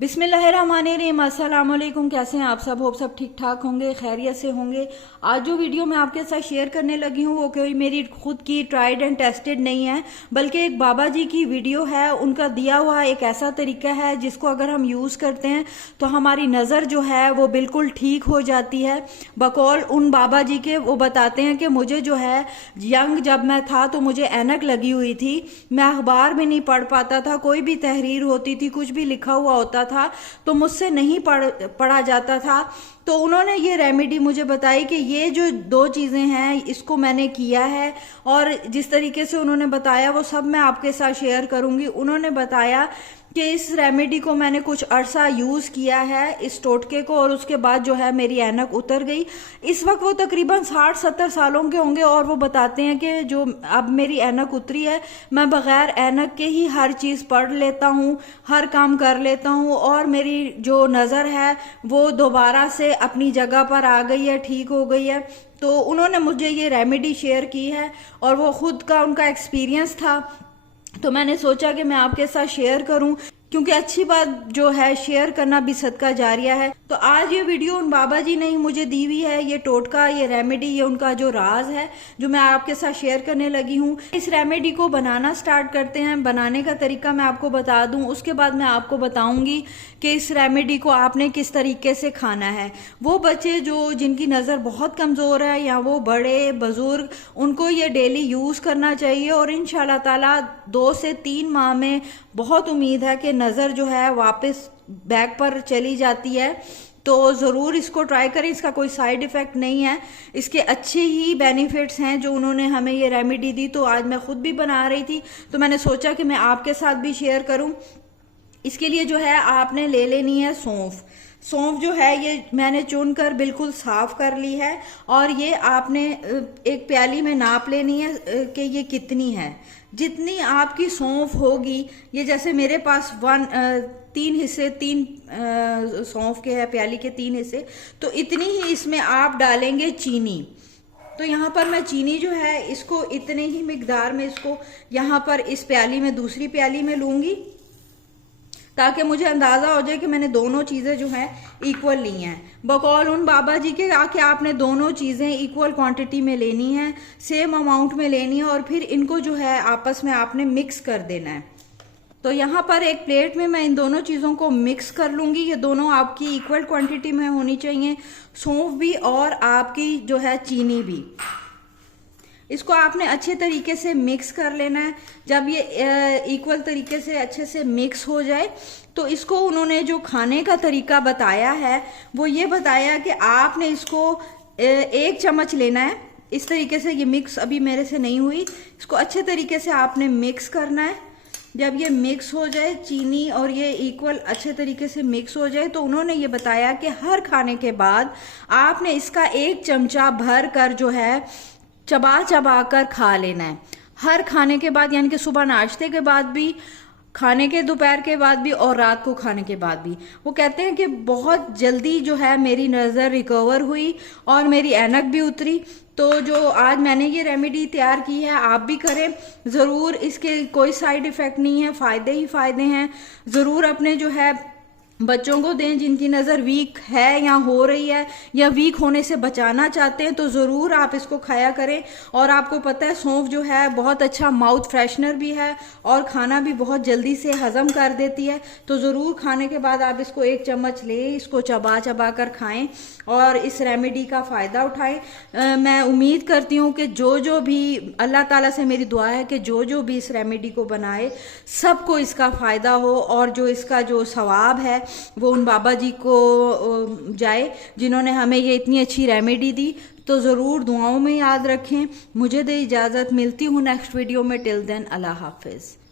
बिस्मिल्लाहिर्रहमानिर्रहीम, अस्सलाम वालेकुम। कैसे हैं आप सब? होप सब ठीक ठाक होंगे, खैरियत से होंगे। आज जो वीडियो मैं आपके साथ शेयर करने लगी हूँ वो कोई मेरी खुद की ट्राइड एंड टेस्टेड नहीं है, बल्कि एक बाबा जी की वीडियो है। उनका दिया हुआ एक ऐसा तरीका है जिसको अगर हम यूज़ करते हैं तो हमारी नज़र जो है वो बिल्कुल ठीक हो जाती है। बकौल उन बाबा जी के वो बताते हैं कि मुझे जो है यंग जब मैं था तो मुझे ऐनक लगी हुई थी, मैं अखबार भी नहीं पढ़ पाता था, कोई भी तहरीर होती थी, कुछ भी लिखा हुआ होता था तो मुझसे नहीं पढ़ा जाता था। तो उन्होंने ये रेमेडी मुझे बताई कि ये जो दो चीज़ें हैं इसको मैंने किया है, और जिस तरीके से उन्होंने बताया वो सब मैं आपके साथ शेयर करूंगी। उन्होंने बताया कि इस रेमेडी को मैंने कुछ अरसा यूज़ किया है, इस टोटके को, और उसके बाद जो है मेरी ऐनक उतर गई। इस वक्त वो तकरीबन 60-70 सालों के होंगे, और वो बताते हैं कि जो अब मेरी ऐनक उतरी है, मैं बग़ैर ऐनक के ही हर चीज़ पढ़ लेता हूँ, हर काम कर लेता हूँ, और मेरी जो नज़र है वो दोबारा से अपनी जगह पर आ गई है, ठीक हो गई है। तो उन्होंने मुझे ये रेमेडी शेयर की है और वो खुद का उनका एक्सपीरियंस था, तो मैंने सोचा कि मैं आपके साथ शेयर करूं, क्योंकि अच्छी बात जो है शेयर करना भी सदका जारिया है। तो आज ये वीडियो उन बाबा जी ने ही मुझे दी हुई है, ये टोटका, ये रेमेडी, ये उनका जो राज है जो मैं आपके साथ शेयर करने लगी हूँ। इस रेमेडी को बनाना स्टार्ट करते हैं। बनाने का तरीका मैं आपको बता दूं, उसके बाद मैं आपको बताऊंगी कि इस रेमेडी को आपने किस तरीके से खाना है। वो बच्चे जो जिनकी नज़र बहुत कमज़ोर है या वो बड़े बुजुर्ग, उनको ये डेली यूज़ करना चाहिए, और इंशाल्लाह ताला 2 से 3 माह में बहुत उम्मीद है कि नज़र जो है वापस बैक पर चली जाती है। तो ज़रूर इसको ट्राई करें, इसका कोई साइड इफ़ेक्ट नहीं है, इसके अच्छे ही बेनिफिट्स हैं जो उन्होंने हमें ये रेमेडी दी। तो आज मैं खुद भी बना रही थी तो मैंने सोचा कि मैं आपके साथ भी शेयर करूं। इसके लिए जो है आपने ले लेनी है सौंफ। सौंफ जो है ये मैंने चुन कर बिल्कुल साफ कर ली है, और ये आपने एक प्याली में नाप लेनी है कि ये कितनी है। जितनी आपकी सौंफ होगी, ये जैसे मेरे पास 3 हिस्से, 3 सौंफ के है, प्याली के 3 हिस्से, तो इतनी ही इसमें आप डालेंगे चीनी। तो यहाँ पर मैं चीनी जो है इसको इतने ही मिकदार में इसको यहाँ पर इस प्याली में, दूसरी प्याली में लूंगी, ताकि मुझे अंदाज़ा हो जाए कि मैंने दोनों चीज़ें जो हैं इक्वल ली हैं। बकौल उन बाबा जी के कि आपने दोनों चीज़ें इक्वल क्वांटिटी में लेनी है, सेम अमाउंट में लेनी है, और फिर इनको जो है आपस में आपने मिक्स कर देना है। तो यहाँ पर एक प्लेट में मैं इन दोनों चीज़ों को मिक्स कर लूँगी। ये दोनों आपकी इक्वल क्वांटिटी में होनी चाहिए, सौंफ भी और आपकी जो है चीनी भी। इसको आपने अच्छे तरीके से मिक्स कर लेना है। जब ये इक्वल तरीके से अच्छे से मिक्स हो जाए तो इसको उन्होंने जो खाने का तरीका बताया है वो ये बताया कि आपने इसको 1 चम्मच लेना है। इस तरीके से ये मिक्स अभी मेरे से नहीं हुई, इसको अच्छे तरीके से आपने मिक्स करना है। जब ये मिक्स हो जाए, चीनी और ये इक्वल अच्छे तरीके से मिक्स हो जाए, तो उन्होंने ये बताया कि हर खाने के बाद आपने इसका 1 चमचा भर कर जो है चबा चबा कर खा लेना है। हर खाने के बाद, यानी कि सुबह नाश्ते के बाद भी, खाने के दोपहर के बाद भी, और रात को खाने के बाद भी। वो कहते हैं कि बहुत जल्दी जो है मेरी नज़र रिकवर हुई और मेरी ऐनक भी उतरी। तो जो आज मैंने ये रेमेडी तैयार की है आप भी करें ज़रूर, इसके कोई साइड इफ़ेक्ट नहीं है, फ़ायदे ही फ़ायदे हैं। ज़रूर अपने जो है बच्चों को दें जिनकी नज़र वीक है या हो रही है, या वीक होने से बचाना चाहते हैं, तो ज़रूर आप इसको खाया करें। और आपको पता है सौंफ जो है बहुत अच्छा माउथ फ्रेशनर भी है और खाना भी बहुत जल्दी से हज़म कर देती है। तो ज़रूर खाने के बाद आप इसको 1 चम्मच लें, इसको चबा चबा कर खाएं और इस रेमेडी का फ़ायदा उठाएं। मैं उम्मीद करती हूँ कि जो भी, अल्लाह ताला से मेरी दुआ है कि जो भी इस रेमेडी को बनाए सबको इसका फ़ायदा हो, और जो इसका जो सवाब है वो उन बाबा जी को जाए जिन्होंने हमें ये इतनी अच्छी रेमेडी दी। तो ज़रूर दुआओं में याद रखें। मुझे दे इजाज़त, मिलती हूँ नेक्स्ट वीडियो में। टिल देन अल्लाह हाफिज़।